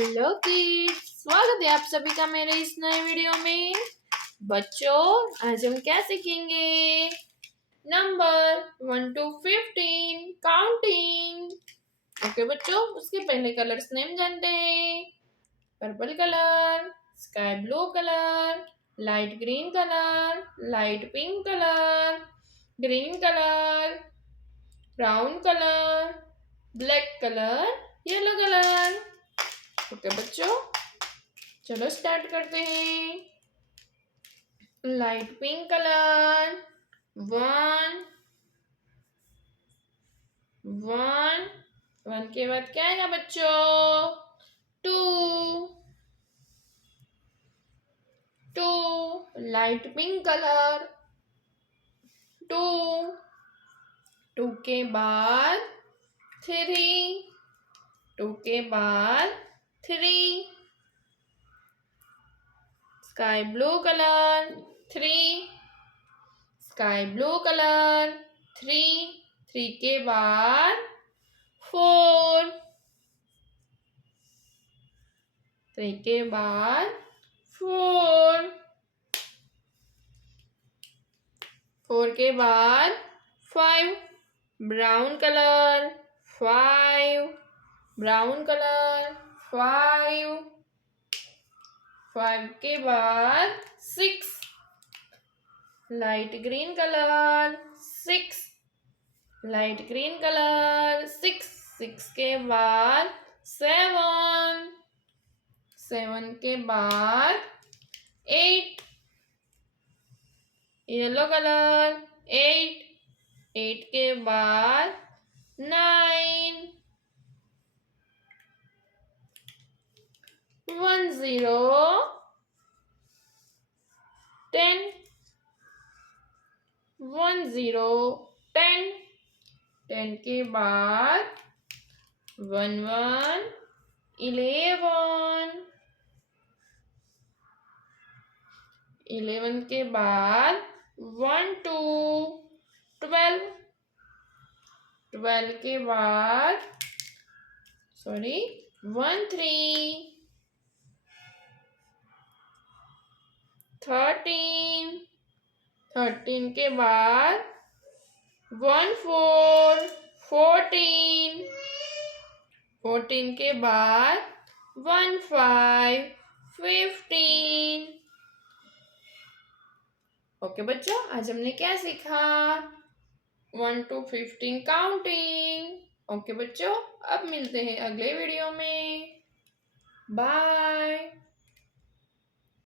Hello kids, स्वागत है आप सभी का मेरे इस नए वीडियो में। बच्चों, आज हम क्या सीखेंगे? Number 1 to 15 counting. ओके बच्चों, उसके पहले कलर्स नेम जानते हैं। Purple colour, sky blue colour, light green colour, light pink colour, green colour, brown colour, black colour, yellow colour. Okay बच्चों, चलो स्टार्ट करते हैं। लाइट पिंक कलर, 1 के बाद क्या आएगा बच्चों? 2 लाइट पिंक कलर, 2 के बाद 3 के बाद 3 sky blue colour, 3 sky blue colour, 3 के बाद 4 के बाद 4 के बाद 5 ब्राउन कलर, 5 ब्राउन कलर, 5 के बाद 6 light green colour, 6 light green colour, 6 के बाद 7 के बाद 8 येलो कलर, 8 के बाद 9 1 0 10 1 0 10 के बाद 1 1 11 के बाद 1 2 12 के बाद 1 3 13 के बाद 1 4 14 के बाद 1 5 15। ओके बच्चों, आज हमने क्या सीखा? 1 to 15 काउंटिंग। ओके बच्चों, अब मिलते हैं अगले वीडियो में। बाय।